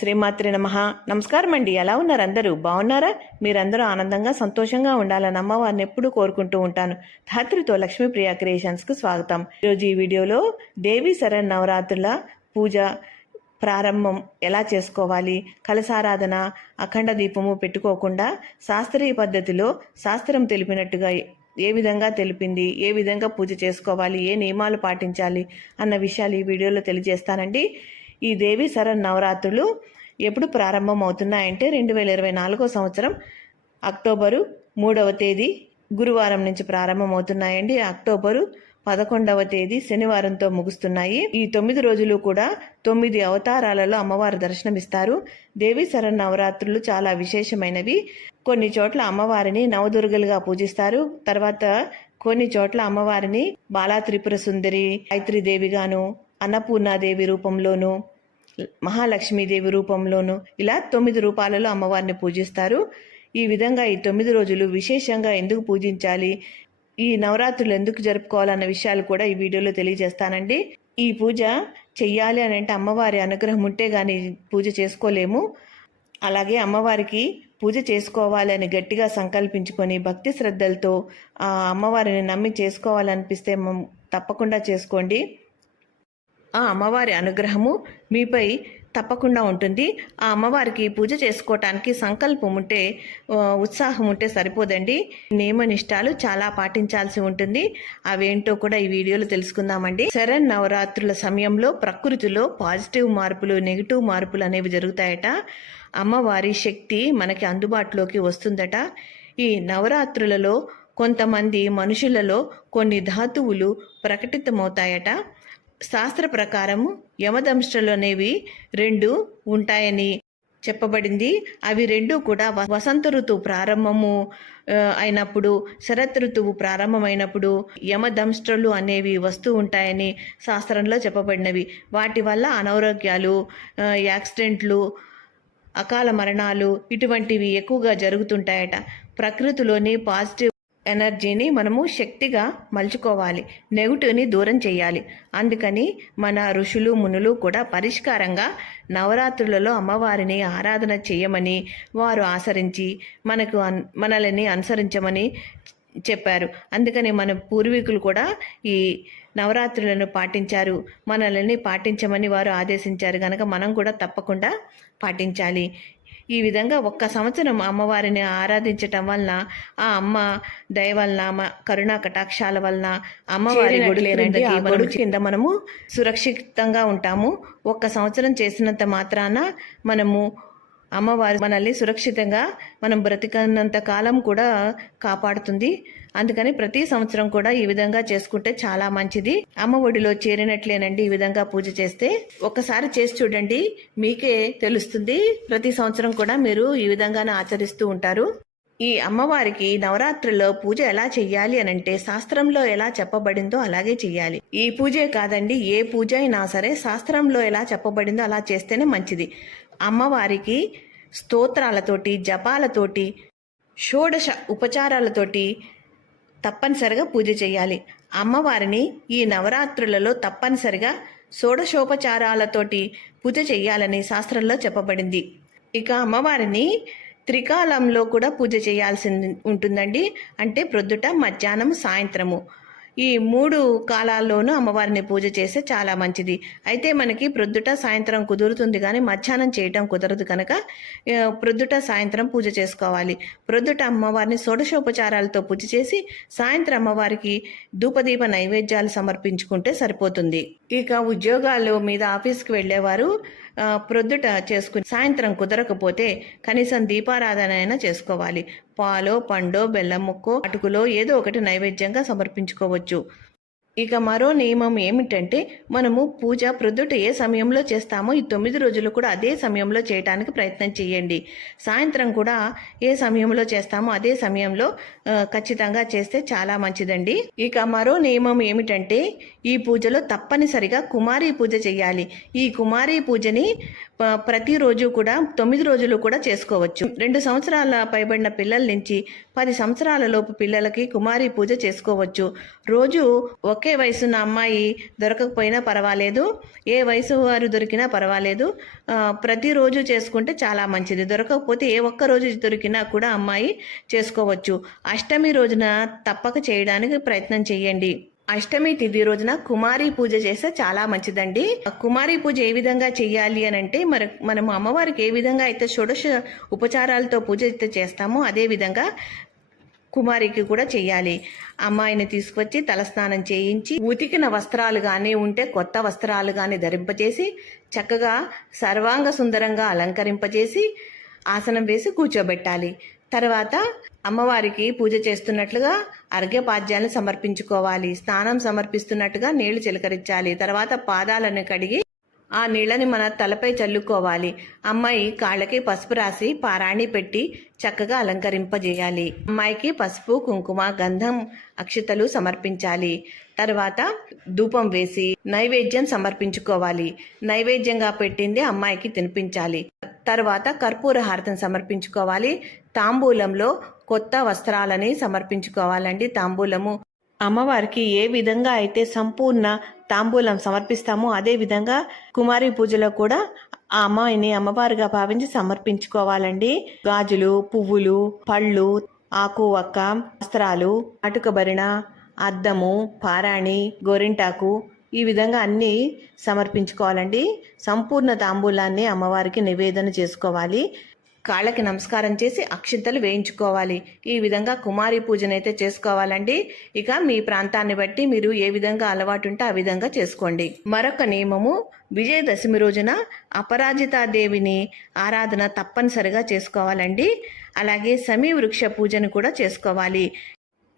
శ్రీమాత్రి నమ. నమస్కారం అండి. ఎలా ఉన్నారు అందరూ? బాగున్నారా? మీరందరూ ఆనందంగా సంతోషంగా ఉండాలని అమ్మవారిని ఎప్పుడూ కోరుకుంటూ ఉంటాను. ధాత్రితో లక్ష్మీప్రియ క్రియేషన్స్కి స్వాగతం. ఈరోజు ఈ వీడియోలో దేవి శరణ్ నవరాత్రుల పూజ ప్రారంభం ఎలా చేసుకోవాలి? కలసారాధన అఖండ దీపము పెట్టుకోకుండా శాస్త్రీయ పద్ధతిలో శాస్త్రం తెలిపినట్టుగా ఏ విధంగా తెలిపింది? ఏ విధంగా పూజ చేసుకోవాలి? ఏ నియమాలు పాటించాలి? అన్న విషయాలు ఈ వీడియోలో తెలియజేస్తానండి. ఈ దేవి శరణ్ నవరాత్రులు ఎప్పుడు ప్రారంభం అవుతున్నాయంటే రెండు వేల ఇరవై నాలుగో సంవత్సరం అక్టోబరు మూడవ తేదీ గురువారం నుంచి ప్రారంభం అవుతున్నాయండి అక్టోబరు పదకొండవ తేదీ శనివారంతో ముగుస్తున్నాయి. ఈ తొమ్మిది రోజులు కూడా తొమ్మిది అవతారాలలో అమ్మవారు దర్శనమిస్తారు. దేవి శరణ్ నవరాత్రులు చాలా విశేషమైనవి. కొన్ని చోట్ల అమ్మవారిని నవదుర్గలుగా పూజిస్తారు. తర్వాత కొన్ని చోట్ల అమ్మవారిని బాలా త్రిపుర సుందరి గాను అన్నపూర్ణాదేవి రూపంలోను మహాలక్ష్మీదేవి రూపంలోనూ ఇలా తొమ్మిది రూపాలలో అమ్మవారిని పూజిస్తారు. ఈ విధంగా ఈ తొమ్మిది రోజులు విశేషంగా ఎందుకు పూజించాలి? ఈ నవరాత్రులు ఎందుకు జరుపుకోవాలన్న విషయాలు కూడా ఈ వీడియోలో తెలియజేస్తానండి. ఈ పూజ చెయ్యాలి అని అంటే అమ్మవారి అనుగ్రహం ఉంటే కానీ పూజ చేసుకోలేము. అలాగే అమ్మవారికి పూజ చేసుకోవాలని గట్టిగా సంకల్పించుకొని భక్తి శ్రద్ధలతో ఆ అమ్మవారిని నమ్మి చేసుకోవాలనిపిస్తే తప్పకుండా చేసుకోండి. ఆ అమ్మవారి అనుగ్రహము మీపై తప్పకుండా ఉంటుంది. ఆ అమ్మవారికి పూజ చేసుకోవటానికి సంకల్పం ఉంటే ఉత్సాహం ఉంటే సరిపోదండి. నియమనిష్టాలు చాలా పాటించాల్సి ఉంటుంది. అవేంటో కూడా ఈ వీడియోలో తెలుసుకుందామండి. శరణ్ నవరాత్రుల సమయంలో ప్రకృతిలో పాజిటివ్ మార్పులు నెగిటివ్ మార్పులు అనేవి జరుగుతాయట. అమ్మవారి శక్తి మనకి అందుబాటులోకి వస్తుందట. ఈ నవరాత్రులలో కొంతమంది మనుషులలో కొన్ని ధాతువులు ప్రకటితమవుతాయట. శాస్త్ర ప్రకారము యమదంశలనేవి రెండు ఉంటాయని చెప్పబడింది. అవి రెండు కూడా వసంత ఋతువు ప్రారంభము అయినప్పుడు శరత్ ఋతువు ప్రారంభమైనప్పుడు యమదంష్ట్రలు అనేవి వస్తూ ఉంటాయని శాస్త్రంలో చెప్పబడినవి. వాటి వల్ల అనారోగ్యాలు యాక్సిడెంట్లు అకాల మరణాలు ఇటువంటివి ఎక్కువగా జరుగుతుంటాయట. ప్రకృతిలోని పాజిటివ్ ఎనర్జీని మనము శక్తిగా మలుచుకోవాలి నెగిటివ్ని దూరం చేయాలి. అందుకని మన ఋషులు మునులు కూడా పరిష్కారంగా నవరాత్రులలో అమ్మవారిని ఆరాధన చేయమని వారు ఆచరించి మనకు అన్ మనల్ని అనుసరించమని చెప్పారు. అందుకని మన పూర్వీకులు కూడా ఈ నవరాత్రులను పాటించారు. మనల్ని పాటించమని వారు ఆదేశించారు. కనుక మనం కూడా తప్పకుండా పాటించాలి. ఈ విధంగా ఒక్క సంవత్సరం అమ్మవారిని ఆరాధించటం వలన ఆ అమ్మ దయ వలన కరుణా కటాక్షాల వలన అమ్మవారి గుడి కింద మనము సురక్షితంగా ఉంటాము. ఒక్క సంవత్సరం చేసినంత మాత్రాన మనము అమ్మవారు మనల్ని సురక్షితంగా మనం బ్రతికన్నంత కాలం కూడా కాపాడుతుంది. అందుకని ప్రతి సంవత్సరం కూడా ఈ విధంగా చేసుకుంటే చాలా మంచిది. అమ్మ ఒడిలో చేరినట్లేనండి ఈ విధంగా పూజ చేస్తే. ఒక్కసారి చేసి చూడండి మీకే తెలుస్తుంది. ప్రతి సంవత్సరం కూడా మీరు ఈ విధంగానే ఆచరిస్తూ ఉంటారు. ఈ అమ్మవారికి నవరాత్రుల్లో పూజ ఎలా చెయ్యాలి అని అంటే శాస్త్రంలో ఎలా చెప్పబడిందో అలాగే చెయ్యాలి. ఈ పూజే కాదండి ఏ పూజ అయినా సరే శాస్త్రంలో ఎలా చెప్పబడిందో అలా చేస్తేనే మంచిది. అమ్మవారికి స్తోత్రాలతోటి జపాలతోటి షోడశ ఉపచారాలతోటి తప్పనిసరిగా పూజ చేయాలి అమ్మవారిని ఈ నవరాత్రులలో తప్పనిసరిగా షోడశోపచారాలతోటి పూజ చేయాలని శాస్త్రంలో చెప్పబడింది. ఇక అమ్మవారిని త్రికాలంలో కూడా పూజ చేయాల్సి ఉంటుందండి. అంటే ప్రొద్దుట మధ్యాహ్నం సాయంత్రము. ఈ మూడు కాలాల్లోనూ అమ్మవారిని పూజ చేస్తే చాలా మంచిది. అయితే మనకి ప్రొద్దుట సాయంత్రం కుదురుతుంది కానీ మధ్యాహ్నం చేయటం కుదరదు కనుక ప్రొద్దుట సాయంత్రం పూజ చేసుకోవాలి. ప్రొద్దుట అమ్మవారిని షోడశోపచారాలతో పూజ చేసి సాయంత్రం అమ్మవారికి ధూపదీప నైవేద్యాలు సమర్పించుకుంటే సరిపోతుంది. ఇక ఉద్యోగాలు మీద ఆఫీస్కి వెళ్ళేవారు ప్రొద్దుట చేసుకుని సాయంత్రం కుదరకపోతే కనీసం దీపారాధన అయినా చేసుకోవాలి. పాలో పండో బెల్లం ముక్కో అటుకులో ఏదో ఒకటి నైవేద్యంగా సమర్పించుకోవచ్చు. ఇక మరో నియమం ఏమిటంటే మనము పూజ ప్రొద్దుట ఏ సమయంలో చేస్తామో. ఈ తొమ్మిది రోజులు కూడా అదే సమయంలో చేయడానికి ప్రయత్నం చేయండి. సాయంత్రం కూడా ఏ సమయంలో చేస్తామో అదే సమయంలో ఖచ్చితంగా చేస్తే చాలా మంచిదండి. ఇక మరో నియమం ఏమిటంటే ఈ పూజలో తప్పనిసరిగా కుమారీ పూజ చేయాలి. ఈ కుమారీ పూజని ప- ప్రతిరోజు కూడా తొమ్మిది రోజులు కూడా చేసుకోవచ్చు. రెండు సంవత్సరాల పైబడిన పిల్లల నుంచి పది సంవత్సరాల లోపు పిల్లలకి కుమారి పూజ చేసుకోవచ్చు. రోజు ఒక ఒకే వయసున్న అమ్మాయి దొరకకపోయినా పర్వాలేదు ఏ వయసు వారు దొరికినా పర్వాలేదు. ప్రతిరోజు చేసుకుంటే చాలా మంచిది. దొరకకపోతే ఏ ఒక్క రోజు దొరికినా కూడా అమ్మాయి చేసుకోవచ్చు. అష్టమి రోజున తప్పక చేయడానికి ప్రయత్నం చేయండి. అష్టమి తిథి రోజున కుమారి పూజ చేస్తే చాలా మంచిదండి. కుమారి పూజ ఏ విధంగా చేయాలి అని అంటే మరి మనం అమ్మవారికి ఏ విధంగా అయితే షోడశ ఉపచారాలతో పూజ అయితే చేస్తామో అదే విధంగా కుమారికి కూడా చేయాలి అమ్మాయిని తీసుకొచ్చి తలస్నానం చేయించి ఉతికిన వస్త్రాలు కానీ ఉంటే కొత్త వస్త్రాలు కానీ ధరింపచేసి చక్కగా సర్వాంగ సుందరంగా అలంకరింపజేసి ఆసనం వేసి కూర్చోబెట్టాలి. తర్వాత అమ్మవారికి పూజ చేస్తున్నట్లుగా అర్ఘ్యపాద్యాలను సమర్పించుకోవాలి. స్నానం సమర్పిస్తున్నట్టుగా నీళ్ళు చిలకరించాలి. తర్వాత పాదాలను కడిగి ఆ నీళ్ళని మన తలపై చల్లుకోవాలి. అమ్మాయి కాళ్ళకి పసుపు రాసి పారాణి పెట్టి చక్కగా అలంకరింపజేయాలి. అమ్మాయికి పసుపు కుంకుమ గంధం అక్షతలు సమర్పించాలి. తర్వాత ధూపం వేసి నైవేద్యం సమర్పించుకోవాలి. నైవేద్యంగా పెట్టింది అమ్మాయికి తినిపించాలి. తర్వాత కర్పూర హారతిని సమర్పించుకోవాలి. తాంబూలంలో కొత్త వస్త్రాలని సమర్పించుకోవాలండి తాంబూలము. అమ్మవారికి ఏ విధంగా అయితే సంపూర్ణ తాంబూలం సమర్పిస్తామో. అదే విధంగా కుమారి పూజలో కూడా ఆ అమ్మాయిని అమ్మవారిగా భావించి సమర్పించుకోవాలండి. గాజులు పువ్వులు పళ్ళు ఆకు ఒక్క వస్త్రాలు అటుకబరిణ అద్దము పారాణి గోరింటాకు ఈ విధంగా అన్నీ సమర్పించుకోవాలండి. సంపూర్ణ తాంబూలాన్ని అమ్మవారికి నివేదన చేసుకోవాలి. కాళ్ళకి నమస్కారం చేసి అక్షింతలు వేయించుకోవాలి. ఈ విధంగా కుమారి పూజనైతే చేసుకోవాలండి. ఇక మీ ప్రాంతాన్ని బట్టి మీరు ఏ విధంగా అలవాటు ఉంటే ఆ విధంగా చేసుకోండి. మరొక నియమము విజయదశమి రోజున అపరాజితాదేవిని ఆరాధన తప్పనిసరిగా చేసుకోవాలండి. అలాగే సమీ వృక్ష పూజను కూడా చేసుకోవాలి.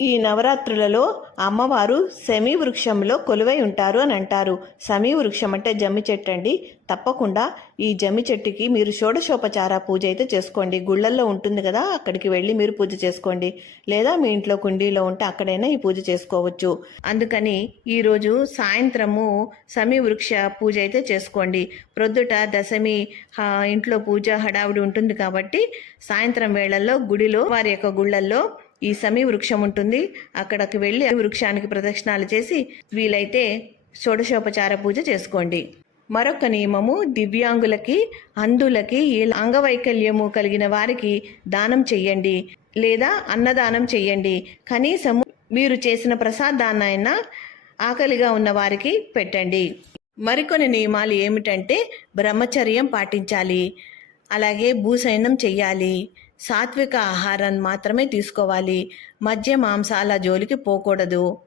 ఈ నవరాత్రులలో అమ్మవారు సమీ వృక్షంలో కొలువై ఉంటారు అని అంటారు. సమీ వృక్షం అంటే జమ్మి చెట్టు అండి. తప్పకుండా ఈ జమ్మి చెట్టుకి మీరు షోడశోపచార పూజ అయితే చేసుకోండి. గుళ్ళల్లో ఉంటుంది కదా అక్కడికి వెళ్ళి మీరు పూజ చేసుకోండి. లేదా మీ ఇంట్లో కుండీలో ఉంటే అక్కడైనా ఈ పూజ చేసుకోవచ్చు. అందుకని ఈరోజు సాయంత్రము సమీ వృక్ష పూజ అయితే చేసుకోండి. ప్రొద్దుట దశమి ఇంట్లో పూజ హడావుడి ఉంటుంది కాబట్టి సాయంత్రం వేళల్లో గుడిలో వారి యొక్క గుళ్ళల్లో ఈ సమీ వృక్షం ఉంటుంది. అక్కడికి వెళ్ళి ఆ వృక్షానికి ప్రదక్షిణాలు చేసి వీలైతే షోడశోపచార పూజ చేసుకోండి. మరొక నియమము దివ్యాంగులకి అంధులకి అంగవైకల్యము కలిగిన వారికి దానం చెయ్యండి లేదా అన్నదానం చెయ్యండి. కనీసము మీరు చేసిన ప్రసాదాన్నైనా ఆకలిగా ఉన్న వారికి పెట్టండి. మరికొన్ని నియమాలు ఏమిటంటే బ్రహ్మచర్యం పాటించాలి అలాగే భూసైనం చెయ్యాలి సాత్విక ఆహారాన్ని మాత్రమే తీసుకోవాలి మద్య మాంసాల జోలికి పోకూడదు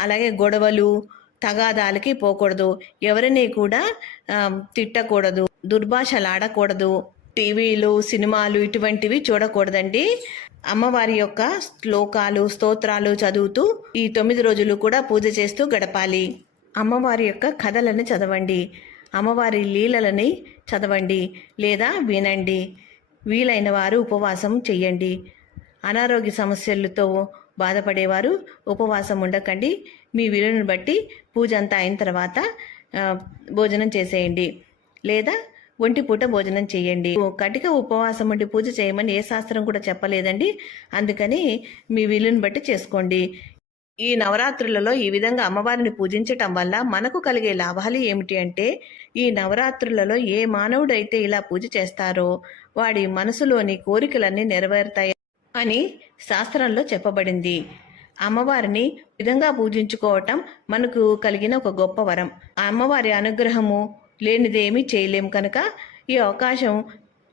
అలాగే గొడవలు తగాదాలకి పోకూడదు. ఎవరిని కూడా తిట్టకూడదు. దుర్భాషలాడకూడదు. టీవీలు సినిమాలు ఇటువంటివి చూడకూడదండి. అమ్మవారి యొక్క శ్లోకాలు స్తోత్రాలు చదువుతూ ఈ తొమ్మిది రోజులు కూడా పూజ చేస్తూ గడపాలి. అమ్మవారి యొక్క కథలను చదవండి. అమ్మవారి లీలలని చదవండి లేదా వినండి. వీలైన వారు ఉపవాసం చెయ్యండి. అనారోగ్య సమస్యలతో బాధపడేవారు ఉపవాసం ఉండకండి. మీ విలువను బట్టి పూజ అంతా అయిన తర్వాత భోజనం చేసేయండి. లేదా ఒంటిపూట భోజనం చేయండి. కటిక ఉపవాసం ఉండి పూజ చేయమని ఏ శాస్త్రం కూడా చెప్పలేదండి. అందుకని మీ వీలుని బట్టి చేసుకోండి. ఈ నవరాత్రులలో ఈ విధంగా అమ్మవారిని పూజించటం వల్ల మనకు కలిగే లాభాలు ఏమిటి అంటే ఈ నవరాత్రులలో ఏ మానవుడైతే ఇలా పూజ చేస్తారో వాడి మనసులోని కోరికలన్నీ నెరవేరుతాయి. అని శాస్త్రంలో చెప్పబడింది. అమ్మవారిని విధంగా పూజించుకోవటం మనకు కలిగిన ఒక గొప్ప వరం. ఆ అమ్మవారి అనుగ్రహము లేనిదేమీ చేయలేం కనుక ఈ అవకాశం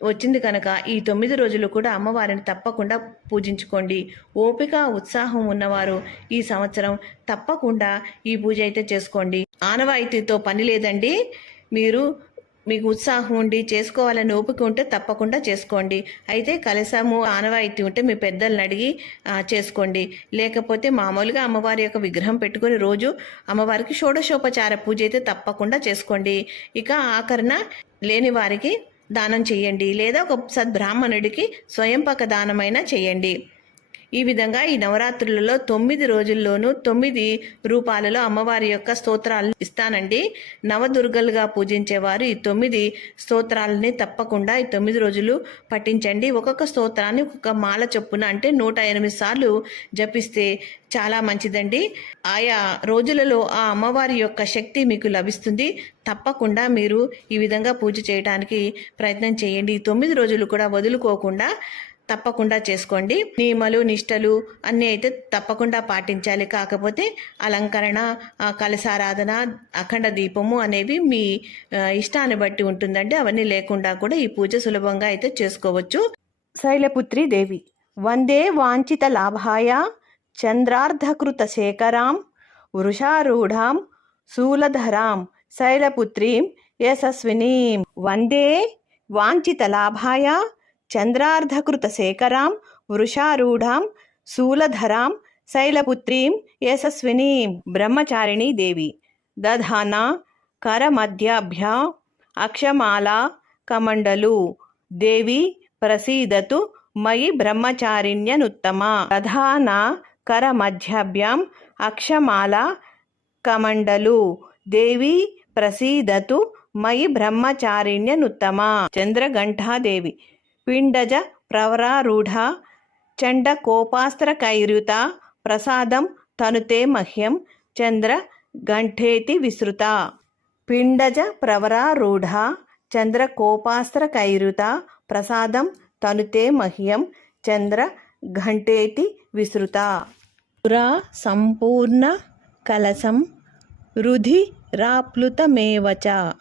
వచ్చింది కనుక ఈ తొమ్మిది రోజులు కూడా అమ్మవారిని తప్పకుండా పూజించుకోండి. ఓపిక ఉత్సాహం ఉన్నవారు ఈ సంవత్సరం తప్పకుండా ఈ పూజ అయితే చేసుకోండి. ఆనవాయితీతో పని లేదండి. మీరు మీకు ఉత్సాహం ఉండి చేసుకోవాలని ఓపిక ఉంటే తప్పకుండా చేసుకోండి. అయితే కలసము ఆనవాయితీ ఉంటే మీ పెద్దల్ని అడిగి చేసుకోండి. లేకపోతే మామూలుగా అమ్మవారి యొక్క విగ్రహం పెట్టుకొని రోజు అమ్మవారికి షోడశోపచార పూజ అయితే తప్పకుండా చేసుకోండి. ఇక ఆకరణ లేని వారికి దానం చేయండి. లేదా ఒక సద్బ్రాహ్మణుడికి స్వయంపక దానమైనా చేయండి. ఈ విధంగా ఈ నవరాత్రులలో తొమ్మిది రోజుల్లోనూ తొమ్మిది రూపాలలో అమ్మవారి యొక్క స్తోత్రాలను ఇస్తానండి. నవదుర్గలుగా పూజించేవారు ఈ తొమ్మిది స్తోత్రాలని తప్పకుండా ఈ తొమ్మిది రోజులు పఠించండి. ఒక్కొక్క స్తోత్రాన్ని ఒక్కొక్క మాల చొప్పున అంటే నూట ఎనిమిది సార్లు జపిస్తే చాలా మంచిదండి. ఆయా రోజులలో ఆ అమ్మవారి యొక్క శక్తి మీకు లభిస్తుంది. తప్పకుండా మీరు ఈ విధంగా పూజ చేయడానికి ప్రయత్నం చేయండి. ఈ తొమ్మిది రోజులు కూడా వదులుకోకుండా తప్పకుండా చేసుకోండి. నియమలు నిష్టలు అన్నీ అయితే తప్పకుండా పాటించాలి. కాకపోతే అలంకరణ కలసారాధన కలశారాధన అఖండ దీపము అనేవి మీ ఇష్టాన్ని బట్టి ఉంటుందండి. అవన్నీ లేకుండా కూడా ఈ పూజ సులభంగా అయితే చేసుకోవచ్చు. శైలపుత్రి దేవి వందే వాంఛిత లాభాయ చంద్రార్ధకృత శేఖరాం వృషారూఢాం శూలధరాం శైలపుత్రీం యశస్వినీం. వందే వాంఛిత లాభాయ చంద్రార్ధకృత శేఖరాం వృషారూఢాం శూలధరాం శైలపుత్రీం యశస్వినీం బ్రహ్మచారిణీ దేవి. దధాన కరమధ్యాభ్యా అక్షమాలా కమండలు దేవి ప్రసీదతు మయి బ్రహ్మచారిణ్యనుత్తమ. దధాన కరమధ్యాభ్యాం అక్షమాల కమండలు దేవి ప్రసీదతు మయి బ్రహ్మచారిణ్యనుత్తమ. చంద్రఘంటాదేవి. పిండజ ప్రవరారూఢ చండ చండకోపాస్త్రకైరుత ప్రసాదం తనుతే మహ్యం చంద్ర గంఠేతి విసృత. పిండజ ప్రవరారూఢ చంద్ర చంద్రకోపాస్త్రకైరుత ప్రసాదం తనుతే మహ్యం చంద్ర ఘంటేతి విసృత. పురా సంపూర్ణ కలసం రుధిరాప్లుతమేవ చ.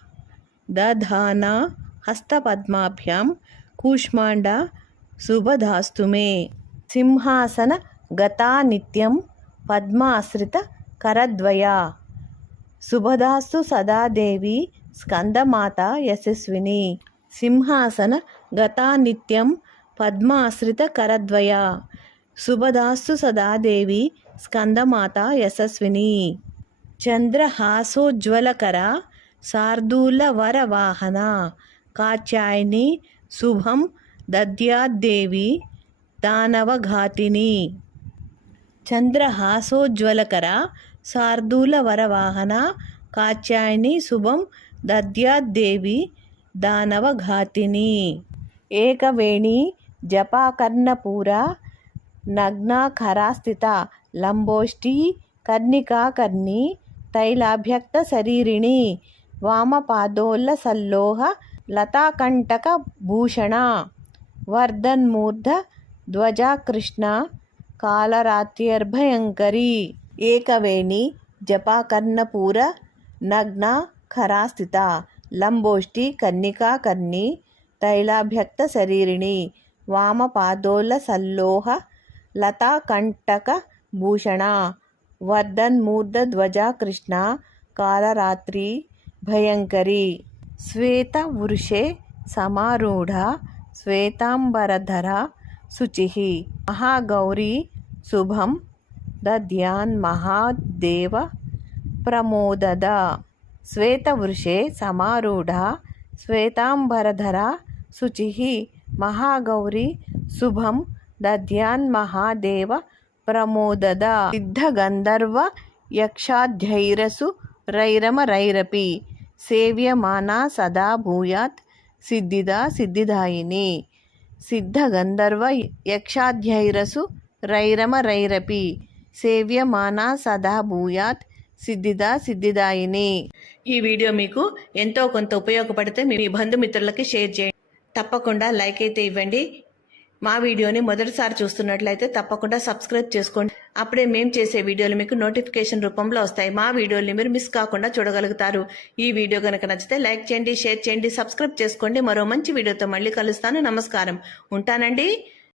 దధానా హస్తపద్మాభ్యాం కూష్మాండ శుభదాస్తుమే సింహాసన గతా నిత్యం పద్మాశ్రిత కరద్వయా. శుభదాస్తు సదాదేవి స్కందమాత యశస్విని. సింహాసన గతా నిత్యం పద్మాశ్రిత కరద్వయా. శుభదాస్తు సదాదేవి స్కందమాత యశస్విని. చంద్రహాసోజ్వలకర శార్దూల వరవాహన కాచాయిని శుభం దద్యాద్దేవి దానవఘాతిని. చంద్రహాసోజ్వలకర శార్దూల వరవాహన కాచాయిని శుభం దద్యాద్దేవి దానవఘాతిని. ఏకవేణి జపాకర్ణపూర నగ్నాఖరాస్థిత లంబోష్టి కర్ణికాకర్ణి తైలాభ్యక్త శరీరిణి వామపాదోల్ల సల్లోహ लताकण्टकभूषण वर्धन्मूर्धध्वजाकृष्ण कालरात्र्यर्भयङ्करी एकवेणी जपाकर्णपूरनग्नखरास्थिता लम्बोष्टिकर्णिकाकर्णी तैलाभ्यक्तशरीरिणी वामपादोलसल्लोह लताकण्टकभूषण वर्धन्मूर्धध्वजाकृष्ण कालरात्रि भयंकरी శ్వేత వృషే సమారూఢ శ్వేతాంబరధర శుచి మహాగౌరీ శుభం దద్యాన్ మహాదేవ ప్రమోదద. శ్వేతవృషే సమారూఢ శ్వేతాంబరధర శుచి మహాగౌరీ శుభం దద్యాన్ మహాదేవ ప్రమోదద. సిద్ధగంధర్వ యక్షాధ్యైరసు రైరమ రైరపి సేవ్యమానా సదా భూయాత్ సిద్ధిదా సిద్ధిదాయిని. సిద్ధగంధర్వ యక్షాధ్యైరసు రైరమరైరపి సేవ్యమానా సదా భూయాత్ సిద్ధిదా సిద్ధిదాయిని. ఈ వీడియో మీకు ఎంతో కొంత ఉపయోగపడితే మీ బంధుమిత్రులకి షేర్ చేయండి. తప్పకుండా లైక్ అయితే ఇవ్వండి. మా వీడియోని మొదటిసారి చూస్తున్నట్లయితే తప్పకుండా సబ్స్క్రైబ్ చేసుకోండి. అప్పుడే మేము చేసే వీడియోలు మీకు నోటిఫికేషన్ రూపంలో వస్తాయి. మా వీడియోని మీరు మిస్ కాకుండా చూడగలుగుతారు. ఈ వీడియో కనుక నచ్చితే లైక్ చేయండి షేర్ చేయండి సబ్స్క్రైబ్ చేసుకోండి. మరో మంచి వీడియోతో మళ్ళీ కలుస్తాను. నమస్కారం. ఉంటానండి.